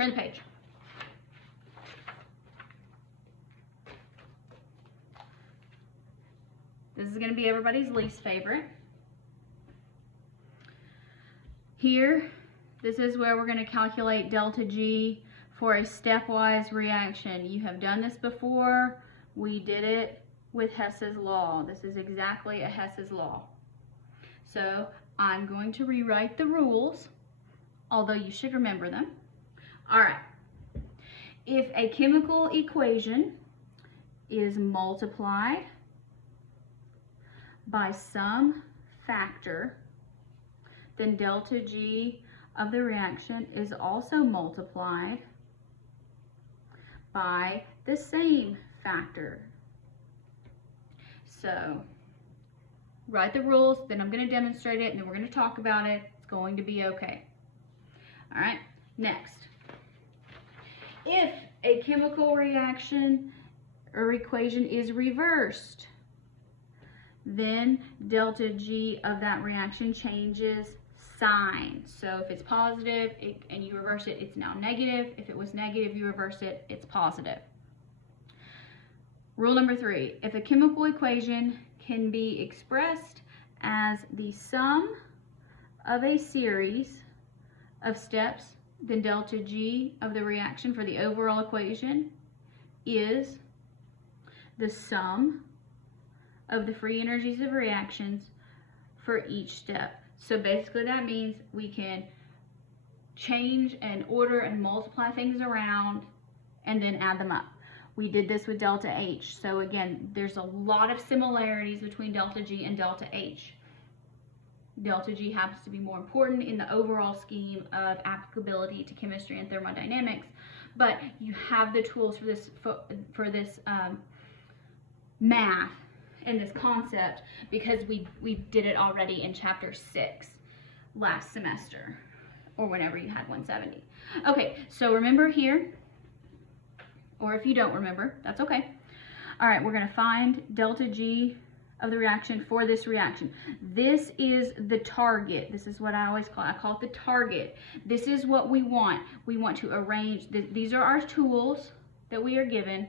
Turn the page. This is going to be everybody's least favorite. Here, this is where we're going to calculate delta G for a stepwise reaction. You have done this before. We did it with Hess's law. This is exactly a Hess's law. So I'm going to rewrite the rules, although you should remember them. All right. If a chemical equation is multiplied by some factor, then delta G of the reaction is also multiplied by the same factor. So write the rules, then I'm going to demonstrate it, and then we're going to talk about it. It's going to be okay. All right, next. If a chemical reaction or equation is reversed, then delta G of that reaction changes sign. So if it's positive and you reverse it, it's now negative. If it was negative, you reverse it, it's positive. Rule number 3, if a chemical equation can be expressed as the sum of a series of steps, then delta G of the reaction for the overall equation is the sum of the free energies of reactions for each step. So basically that means we can change and order and multiply things around and then add them up. We did this with delta H. So again, there's a lot of similarities between delta G and delta H. Delta G happens to be more important in the overall scheme of applicability to chemistry and thermodynamics, but you have the tools for this math and this concept because we did it already in chapter 6 last semester, or whenever you had 170. Okay, so remember here, or if you don't remember, that's okay. All right, we're going to find delta G of the reaction for this reaction. This is the target. This is what I always call it. I call it the target. This is what we want. We want to arrange, these are our tools that we are given.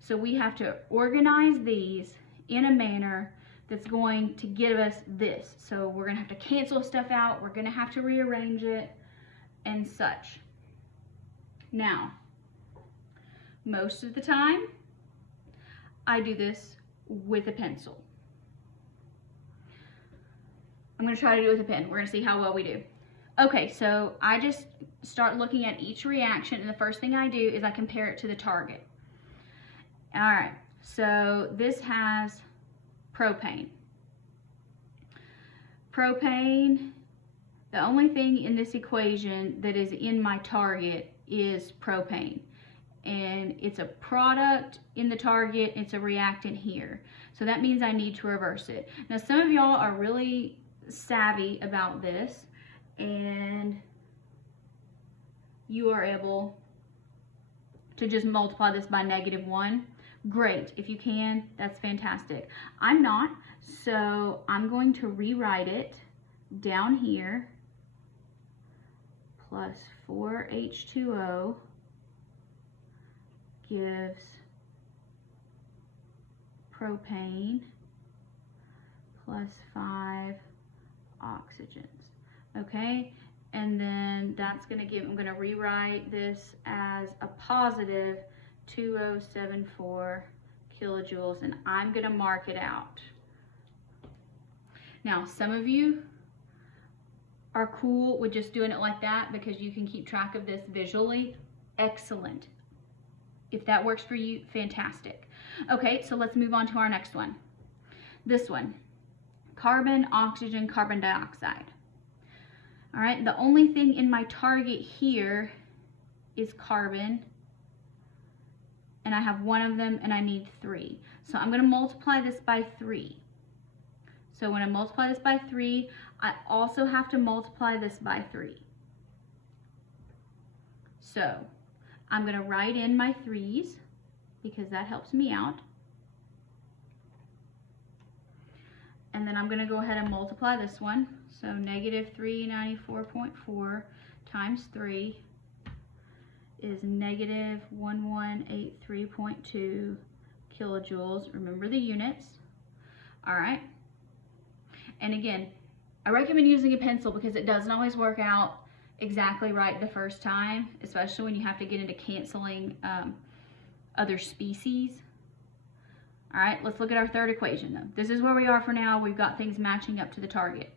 So we have to organize these in a manner that's going to give us this. So we're going to have to cancel stuff out. We're going to have to rearrange it and such. Now, most of the time, I do this with a pencil. I'm going to try to do it with a pen. We're going to see how well we do. Okay, so I just start looking at each reaction, and the first thing I do is I compare it to the target. All right, so this has propane. Propane, the only thing in this equation that is in my target is propane. And it's a product in the target, it's a reactant here. So that means I need to reverse it. Now some of y'all are really savvy about this and you are able to just multiply this by -1. Great, if you can, that's fantastic. I'm not, so I'm going to rewrite it down here, plus 4H2O gives propane plus 5 oxygens. Okay, and then that's going to give, I'm going to rewrite this as a positive 2074 kilojoules, and I'm going to mark it out. Now, some of you are cool with just doing it like that because you can keep track of this visually. Excellent. If that works for you, fantastic. Okay, so let's move on to our next one. This one, carbon, oxygen, carbon dioxide. All right, the only thing in my target here is carbon, and I have one of them and I need 3. So I'm going to multiply this by 3. So when I multiply this by 3, I also have to multiply this by 3. So I'm going to write in my 3's because that helps me out. And then I'm going to go ahead and multiply this one. So -394.4 times 3 is negative 1183.2 kilojoules. Remember the units. All right. And again, I recommend using a pencil because it doesn't always work out exactly right the first time, especially when you have to get into canceling other species. All right, let's look at our third equation though. This is where we are for now. We've got things matching up to the target.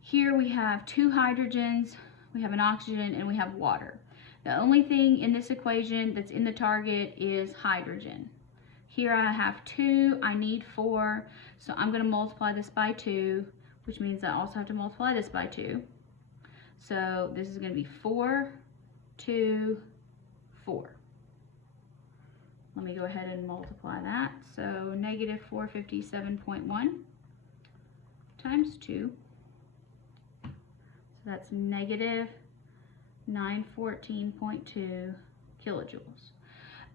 Here we have 2 hydrogens, we have an oxygen, and we have water. The only thing in this equation that's in the target is hydrogen. Here I have 2, I need 4, so I'm going to multiply this by 2, which means I also have to multiply this by 2. So this is going to be 4, 2, 4. Let me go ahead and multiply that. So negative 457.1 times 2. So that's negative 914.2 kilojoules.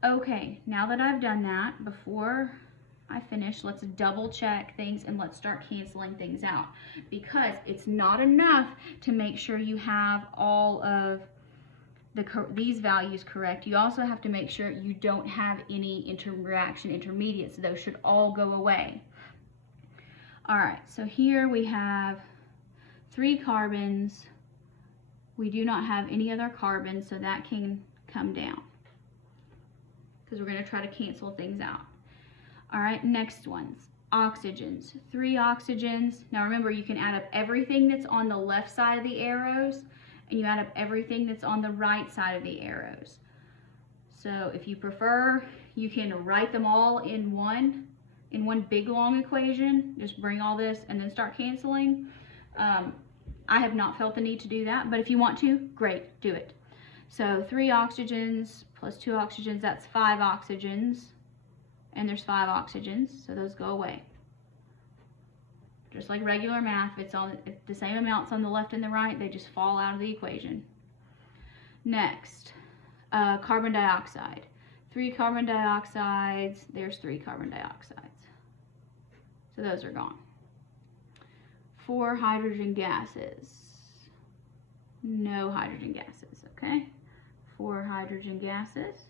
Okay, now that I've done that, before I finish, let's double check things and let's start canceling things out, because it's not enough to make sure you have all of these values correct. You also have to make sure you don't have any interaction intermediates. Those should all go away. All right, so here we have 3 carbons. We do not have any other carbons, so that can come down because we're going to try to cancel things out. All right, next ones, oxygens, 3 oxygens. Now remember, you can add up everything that's on the left side of the arrows, and you add up everything that's on the right side of the arrows. So if you prefer, you can write them all in one big long equation. Just bring all this and then start canceling. I have not felt the need to do that, but if you want to, great, do it. So 3 oxygens plus 2 oxygens, that's 5 oxygens. And there's 5 oxygens, so those go away. Just like regular math, if the same amounts on the left and the right, they just fall out of the equation. Next, carbon dioxide. 3 carbon dioxides, there's 3 carbon dioxides. So those are gone. 4 hydrogen gases. No hydrogen gases, okay? 4 hydrogen gases.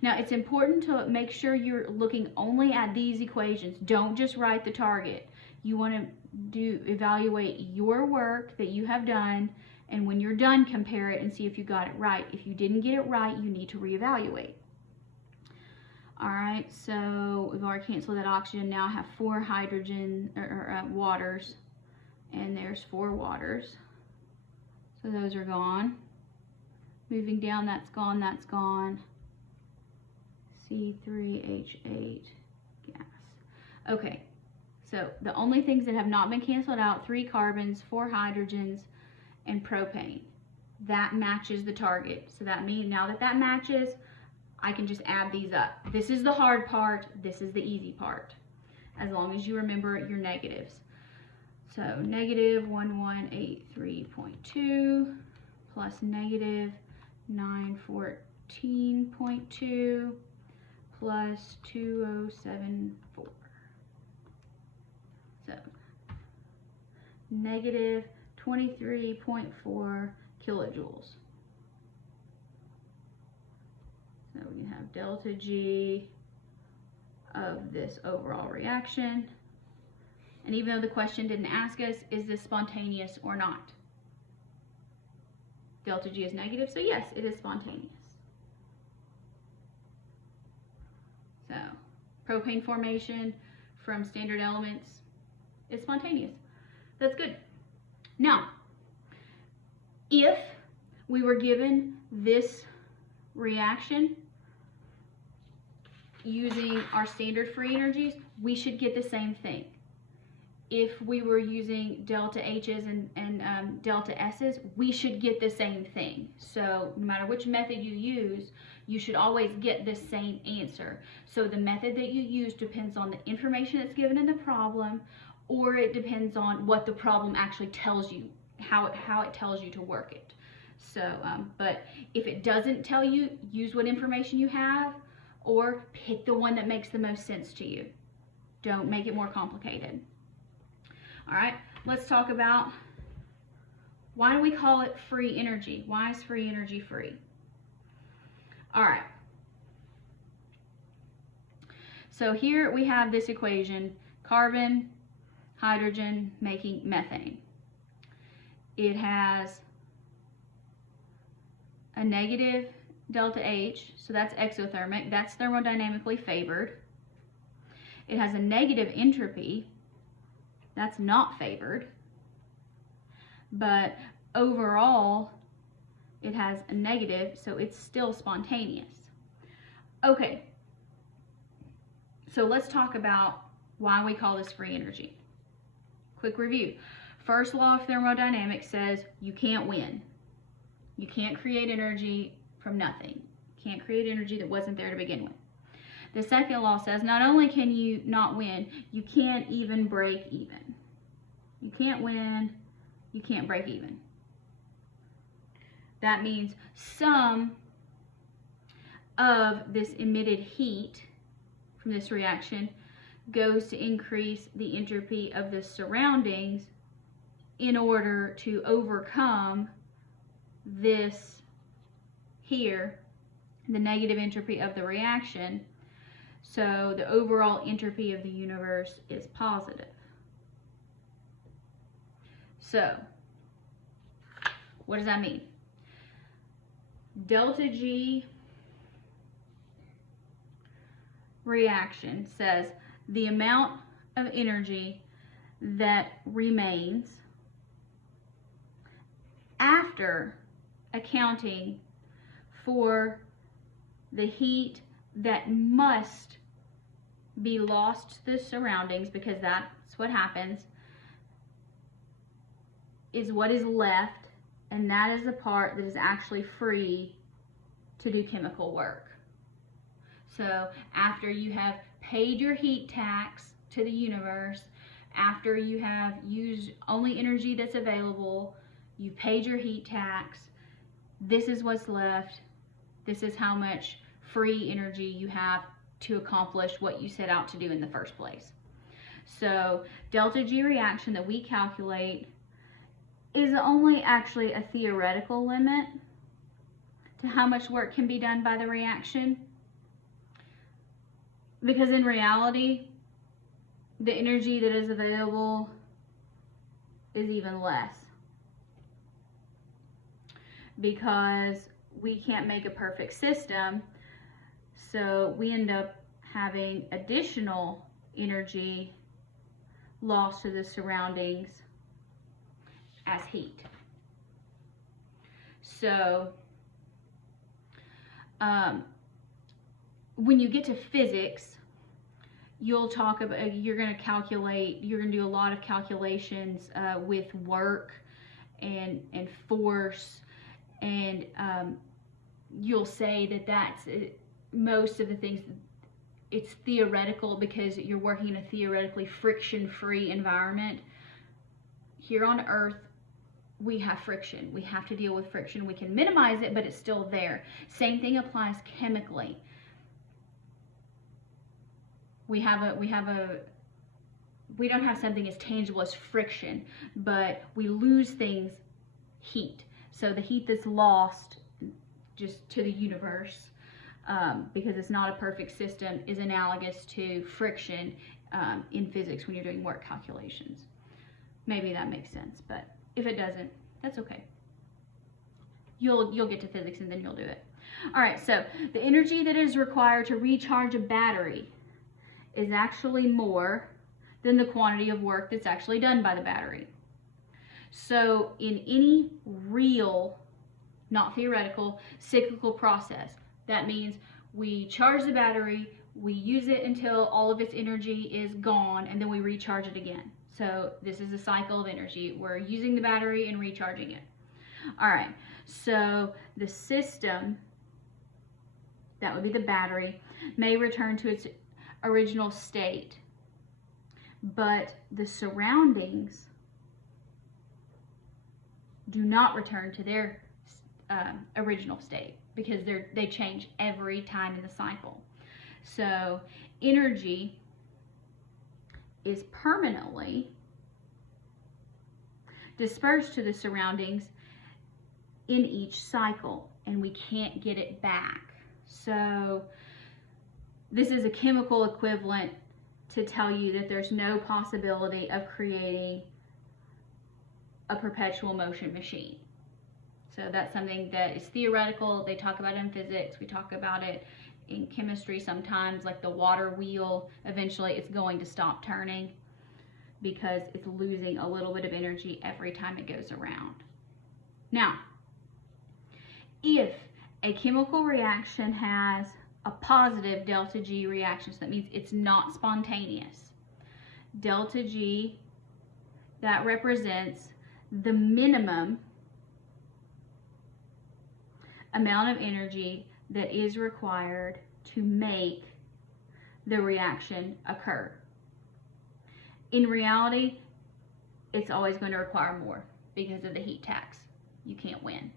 Now, it's important to make sure you're looking only at these equations. Don't just write the target. You want to evaluate your work that you have done, and when you're done, compare it and see if you got it right. If you didn't get it right, you need to reevaluate. All right, so we've already canceled that oxygen. Now I have 4 hydrogen waters, and there's 4 waters. So those are gone. Moving down, that's gone, that's gone. C3H8 gas. Okay, so the only things that have not been canceled out, 3 carbons, 4 hydrogens, and propane. That matches the target. So that means now that that matches, I can just add these up. This is the hard part, this is the easy part, as long as you remember your negatives. So negative 1183.2 plus negative 914.2 plus 2074. So negative 23.4 kilojoules. So we can have delta G of this overall reaction. And even though the question didn't ask us, is this spontaneous or not? Delta G is negative, so yes, it is spontaneous. So propane formation from standard elements is spontaneous. That's good. Now, if we were given this reaction using our standard free energies, we should get the same thing. If we were using delta H's and delta S's, we should get the same thing. So no matter which method you use, you should always get the same answer. So the method that you use depends on the information that's given in the problem, or it depends on what the problem actually tells you, how it tells you to work it. So, but if it doesn't tell you, use what information you have, or pick the one that makes the most sense to you. Don't make it more complicated. All right, let's talk about why do we call it free energy? Why is free energy free? All right. So here we have this equation, carbon, hydrogen making methane. It has a negative delta H, so that's exothermic, that's thermodynamically favored. It has a negative entropy, that's not favored. But overall, it has a negative, so it's still spontaneous. Okay, so let's talk about why we call this free energy. Quick review. First law of thermodynamics says you can't win. You can't create energy from nothing. You can't create energy that wasn't there to begin with. The second law says not only can you not win, you can't even break even. You can't win, you can't break even. That means some of this emitted heat from this reaction goes to increase the entropy of the surroundings in order to overcome this here, the negative entropy of the reaction. So the overall entropy of the universe is positive. So what does that mean? Delta G reaction says the amount of energy that remains after accounting for the heat that must be lost to the surroundings, because that's what happens, is what is left, and that is the part that is actually free to do chemical work. So after you have paid your heat tax to the universe, after you have used only energy that's available, you've paid your heat tax, this is what's left. This is how much free energy you have to accomplish what you set out to do in the first place. So delta G reaction that we calculate is only actually a theoretical limit to how much work can be done by the reaction, because in reality the energy that is available is even less, because we can't make a perfect system, so we end up having additional energy lost to the surroundings as heat. So when you get to physics, you'll talk about, you're going to do a lot of calculations with work and force, and you'll say that that's most of the things, it's theoretical because you're working in a theoretically friction-free environment. Here on Earth, we have friction. We have to deal with friction. We can minimize it, but it's still there. Same thing applies chemically. We don't have something as tangible as friction, but we lose things, heat. So the heat that's lost just to the universe, because it's not a perfect system, is analogous to friction in physics when you're doing work calculations. Maybe that makes sense, but if it doesn't, that's okay. You'll get to physics and then you'll do it. All right, so the energy that is required to recharge a battery is actually more than the quantity of work that's actually done by the battery. So in any real, not theoretical, cyclical process, that means we charge the battery, we use it until all of its energy is gone, and then we recharge it again. So this is a cycle of energy. We're using the battery and recharging it. All right, so the system, that would be the battery, may return to its original state, but the surroundings do not return to their original state, because they change every time in the cycle. So energy is permanently dispersed to the surroundings in each cycle, and we can't get it back. So this is a chemical equivalent to tell you that there's no possibility of creating a perpetual motion machine. So that's something that is theoretical. They talk about it in physics. We talk about it in chemistry sometimes, like the water wheel. Eventually it's going to stop turning because it's losing a little bit of energy every time it goes around. Now, if a chemical reaction has a positive delta G reaction, so that means it's not spontaneous. Delta G, that represents the minimum amount of energy that is required to make the reaction occur. In reality, it's always going to require more because of the heat tax. You can't win.